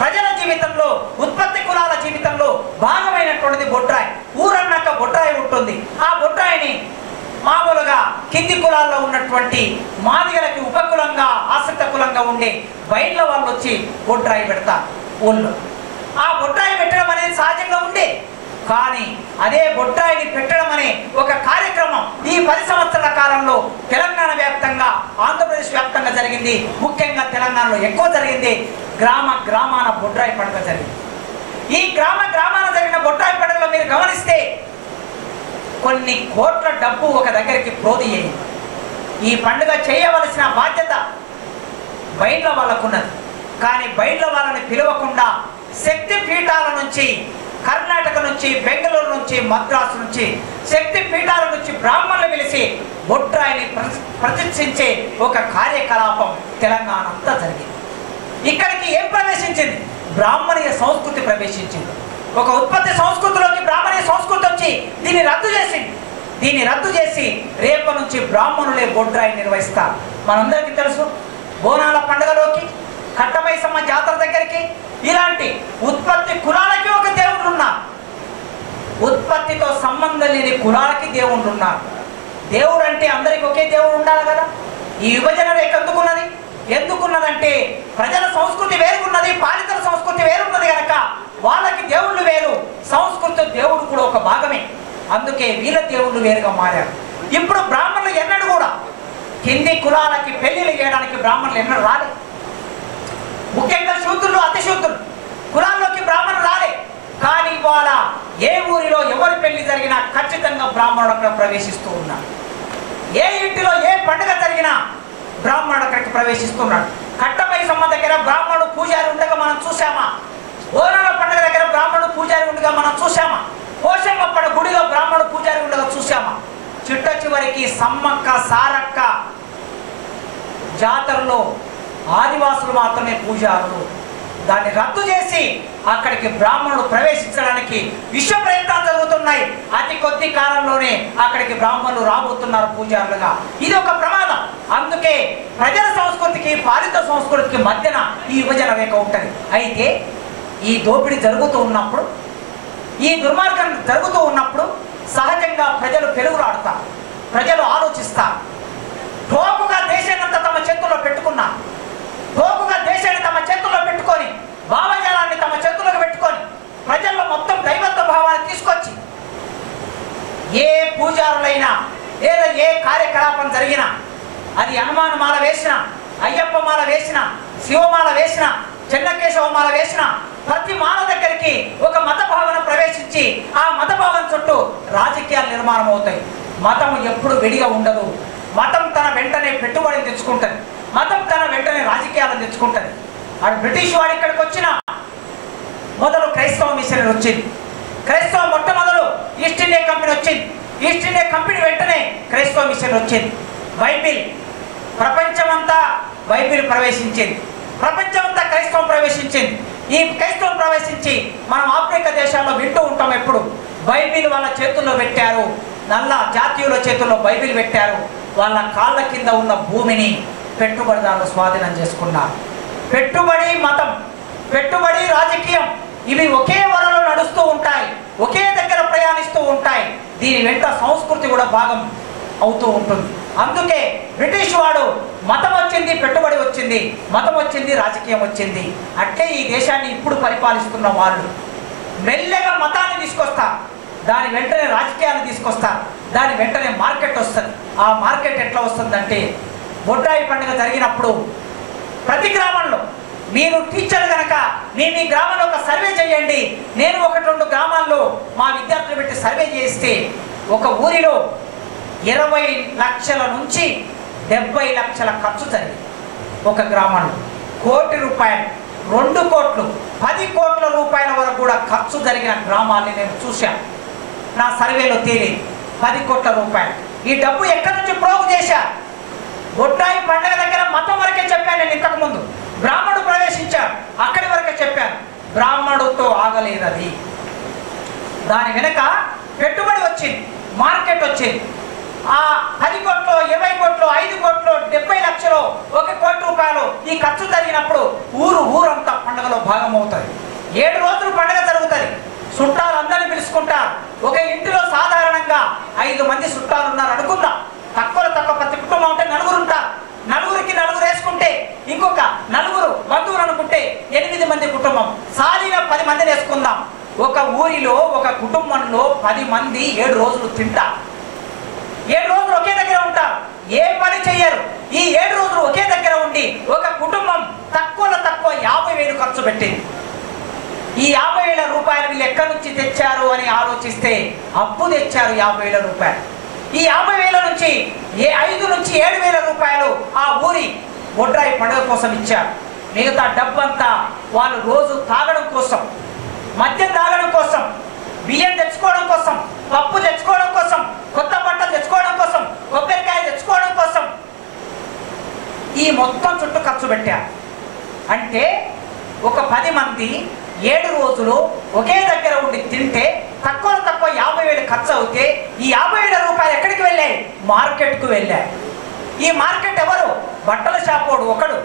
ప్రజల జీవితంలో ఉత్పత్తి కులాల జీవితంలో భాగమైనటువంటిది బొడ్రాయి. ఊరన్నాక బొడ్రాయి ఉంటుంది. ఆ బొడ్రాయిని మామూలుగా కింది కులాల్లో ఉన్నటువంటి మాదిగలకి ఉపకులంగా ఆశ్రిత కులంగా ఉండే బయళ్ళ వాళ్ళు వచ్చి బొడ్రాయి పెడతారు ఊళ్ళో. ఆ బొడ్రాయి పెట్టడం అనేది సహజంగా ఉండే, కానీ అదే బొడ్రాయిని పెట్టడం అనే ఒక కార్యక్రమం ఈ 10 సంవత్సరాల కాలంలో తెలంగాణ వ్యాప్తంగా, ఆంధ్రప్రదేశ్ వ్యాప్తంగా జరిగింది. ముఖ్యంగా తెలంగాణలో ఎక్కువ జరిగింది. గ్రామాన బొడ్రాయి పండుగ జరిగింది. ఈ గ్రామాన జరిగిన బొడ్రాయి పండుగలో మీరు గమనిస్తే కొన్ని కోట్ల డబ్బు ఒక దగ్గరికి ప్రోది అయ్యింది. ఈ పండుగ చేయవలసిన బాధ్యత బయట వాళ్ళకున్నది, కానీ బయట వాళ్ళని పిలవకుండా శక్తి పీఠాల నుంచి, కర్ణాటక నుంచి, బెంగళూరు నుంచి, మద్రాసు నుంచి శక్తి పీఠాల నుంచి బ్రాహ్మణులు పిలిచి బొడ్రాయిని ప్రతిష్ఠించే ఒక కార్యకలాపం తెలంగాణ అంతా జరిగింది. ఇక్కడికి ఏం ప్రవేశించింది? బ్రాహ్మణీయ సంస్కృతి ప్రవేశించింది. ఒక ఉత్పత్తి సంస్కృతిలోకి బ్రాహ్మణీయ సంస్కృతి వచ్చి దీన్ని రద్దు చేసింది. దీన్ని రద్దు చేసి రేపటి నుంచి బ్రాహ్మణులే బొడ్రాయి నిర్వహిస్తారు. మనందరికీ తెలుసు, బోనాల పండుగలోకి, కట్టమైసమ్మ జాతర దగ్గరికి ఇలాంటి ఉత్పత్తి కులాలకి ఒక దేవుళ్ళు ఉన్నారు. ఉత్పత్తితో సంబంధం లేని కులాలకి దేవుళ్ళు ఉన్నారు. దేవుడు అంటే అందరికి ఒకే దేవుడు ఉండాలి కదా. ఈ విభజన రేఖ ఎందుకున్నదంటే ప్రజల సంస్కృతి వేరుగున్నది, పాలితుల సంస్కృతి వేరున్నది కనుక వాళ్ళకి దేవుళ్ళు వేరు, సంస్కృతి దేవుడు కూడా ఒక భాగమే. అందుకే వీళ్ళ దేవుళ్ళు వేరుగా మారారు. ఇప్పుడు బ్రాహ్మణులు ఎన్నడూ కూడా కింది కులాలకి పెళ్లిళ్ళు చేయడానికి బ్రాహ్మణులు ఎన్నడూ రాలేదు. ముఖ్యంగా శూద్రులు, అతి శూద్రులు కులాల్లోకి బ్రాహ్మణులు రాలే. కానీ వాళ్ళ ఏ ఊరిలో ఎవరి పెళ్లి జరిగినా ఖచ్చితంగా బ్రాహ్మణుడు అక్కడ ప్రవేశిస్తూ ఉన్నారు. ఏ ఇంటిలో ఏ పండుగ జరిగినా బ్రాహ్మణుడు అక్కడికి ప్రవేశిస్తున్నాడు. కట్టమైసమ్మ దగ్గర బ్రాహ్మణుడు పూజారి ఉండగా మనం చూసామా? బోనాల పండుగ దగ్గర బ్రాహ్మణుడు పూజారి ఉండగా మనం చూసామా? పోషమ్మ గుడిలో బ్రాహ్మణుడు పూజారి ఉండగా చూసామా? చిట్ట చివరికి సమ్మక్క సారక్క జాతరలో ఆదివాసులు మాత్రమే పూజారులు. దాన్ని రద్దు చేసి అక్కడికి బ్రాహ్మణుడు ప్రవేశించడానికి విశ్వ ప్రయత్నాలు జరుగుతున్నాయి. అతి కొద్ది కాలంలోనే అక్కడికి బ్రాహ్మణులు రాబోతున్నారు పూజారులుగా. ఇది ఒక ప్రమాదం. అందుకే ప్రజల సంస్కృతికి, పాలిత సంస్కృతికి మధ్యన ఈ విభజన రేఖ ఉంటుంది. అయితే ఈ దోపిడీ జరుగుతూ ఉన్నప్పుడు, ఈ దుర్మార్గం జరుగుతూ ఉన్నప్పుడు సహజంగా ప్రజలు పెరుగులాడుతారు, ప్రజలు ఆలోచిస్తారు. టోకుగా దేశాన్నంతా తమ చేతుల్లో పెట్టుకున్నారు. టోకుగా దేశాన్ని తమ చేతుల్లో పెట్టుకొని, భావజాలాన్ని తమ చేతుల్లోకి పెట్టుకొని, ప్రజల్లో మొత్తం దైవత్వ భావాన్ని తీసుకొచ్చి ఏ పూజారులైనా లేదా ఏ కార్యకలాపం జరిగినా, అది హనుమాన్ మాల వేసిన, అయ్యప్ప మాల వేసిన, శివమాల వేసిన, చెన్నకేశవ మాల వేసిన ప్రతి మాల దగ్గరికి ఒక మత భావన ప్రవేశించి ఆ మత భావన చుట్టూ రాజకీయాలు నిర్మాణం అవుతాయి. మతం ఎప్పుడు విడిగా ఉండదు. మతం తన వెంటనే పెట్టుబడిని తెచ్చుకుంటుంది. మతం తన వెంటనే రాజకీయాలను తెచ్చుకుంటుంది. అటు బ్రిటిష్ వాడు ఇక్కడికి వచ్చిన మొదలు క్రైస్తవ మిషనరీ వచ్చింది. క్రైస్తవ మొట్టమొదలు ఈస్ట్ ఇండియా కంపెనీ వచ్చింది. ఈస్ట్ ఇండియా కంపెనీ వెంటనే క్రైస్తవ మిషనరీ వచ్చింది. బైబిల్ ప్రపంచమంతా బైబిల్ ప్రవేశించింది. ప్రపంచమంతా క్రైస్తవం ప్రవేశించింది. ఈ క్రైస్తవం ప్రవేశించి మనం ఆఫ్రికా దేశాల్లో వింటూ ఉంటాం. ఎప్పుడు బైబిల్ వాళ్ళ చేతుల్లో పెట్టారు, నల్ల జాతీయుల చేతుల్లో బైబిల్ పెట్టారు. వాళ్ళ కాళ్ళ కింద ఉన్న భూమిని పెట్టుబడిదారులు స్వాధీనం చేసుకున్నారు. పెట్టుబడి మతం, పెట్టుబడి రాజకీయం ఇవి ఒకే వరలో నడుస్తూ ఉంటాయి, ఒకే దగ్గర ప్రయాణిస్తూ ఉంటాయి. దీని వెంట సంస్కృతి కూడా భాగం అవుతూ ఉంటుంది. అందుకే బ్రిటిష్ వాడు మతం వచ్చింది, పెట్టుబడి వచ్చింది, మతం వచ్చింది, రాజకీయం వచ్చింది. అట్లే ఈ దేశాన్ని ఇప్పుడు పరిపాలిస్తున్న వాళ్ళు మెల్లగా మతాన్ని తీసుకొస్తారు, దాని వెంటనే రాజకీయాన్ని తీసుకొస్తారు, దాని వెంటనే మార్కెట్ వస్తుంది. ఆ మార్కెట్ ఎట్లా వస్తుందంటే, బొడ్రాయి పండుగ జరిగినప్పుడు ప్రతి గ్రామంలో మీరు టీచర్ కనుక మీ గ్రామంలో ఒక సర్వే చేయండి. నేను 1-2 గ్రామాల్లో మా విద్యార్థులు పెట్టి సర్వే చేస్తే ఒక ఊరిలో 20 లక్షల నుంచి 70 లక్షల ఖర్చు జరిగింది. ఒక గ్రామంలో 1 కోటి రూపాయలు, 2 కోట్లు, 10 కోట్ల రూపాయల వరకు కూడా ఖర్చు జరిగిన గ్రామాన్ని నేను చూశాను. నా సర్వేలో తేలి 10 కోట్ల రూపాయలు. ఈ డబ్బు ఎక్కడి నుంచి ప్రోగు చేశారు? బొడ్రాయి పండుగ దగ్గర మతం వరకే చెప్పాను నేను ఇంతకుముందు. బ్రాహ్మణుడు ప్రవేశించారు, అక్కడి వరకే చెప్పాను. బ్రాహ్మణుడితో ఆగలేదు అది. దాని వెనక పెట్టుబడి వచ్చింది, మార్కెట్ వచ్చింది. ఆ 10 కోట్లు, 20 కోట్లు, 5 కోట్లు, 70 లక్షలు, 1 కోటి రూపాయలు ఈ ఖర్చు జరిగినప్పుడు ఊరంతా భాగం అవుతుంది. 7 రోజులు పండుగ జరుగుతుంది. చుట్టాలు అందరినీ పిలుచుకుంటారు. ఒక ఇంటిలో సాధారణంగా 5 మంది చుట్టాలు ఉన్నారు అనుకుందాం. తక్కువ ప్రతి కుటుంబం ఉంటే 4 ఉంటారు. 4కి 4 వేసుకుంటే ఇంకొక 4 బంధువులు అనుకుంటే 8 మంది కుటుంబం. సాలీగా 10 మందిని వేసుకుందాం. ఒక ఊరిలో ఒక కుటుంబంలో 10 మంది 7 రోజులు తింటారు. 7 రోజులు ఒకే దగ్గర ఉంటారు. ఏ పని చెయ్యరు. ఈ 7 రోజులు ఒకే దగ్గర ఉండి ఒక కుటుంబం తక్కువ 50,000 ఖర్చు పెట్టింది. ఈ 50,000 రూపాయలు వీళ్ళు ఎక్కడి నుంచి తెచ్చారు అని ఆలోచిస్తే అప్పు తెచ్చారు 50,000 రూపాయలు. ఈ 50,000 నుంచి 5 నుంచి 7,000 రూపాయలు ఆ ఊరి బొడ్రాయి పండుగ కోసం ఇచ్చారు. మిగతా డబ్బంతా వాళ్ళు రోజు తాగడం కోసం, మద్యం తాగడం కోసం, బియ్యం తెచ్చుకోవడం కోసం, పప్పు తెచ్చుకోవడం కోసం, కొత్త బట్టలు తెచ్చుకోవడం కోసం, కొబ్బరికాయ తెచ్చుకోవడం కోసం ఈ మొత్తం చుట్టూ ఖర్చు పెట్టారు. అంటే ఒక 10 మంది 7 రోజులు ఒకే దగ్గర ఉండి తింటే తక్కువ 50,000 ఖర్చు అవుతే ఈ 50,000 రూపాయలు ఎక్కడికి వెళ్ళాయి? మార్కెట్కు వెళ్ళాయి. ఈ మార్కెట్ ఎవరు? బట్టల షాపోడు ఒకడు,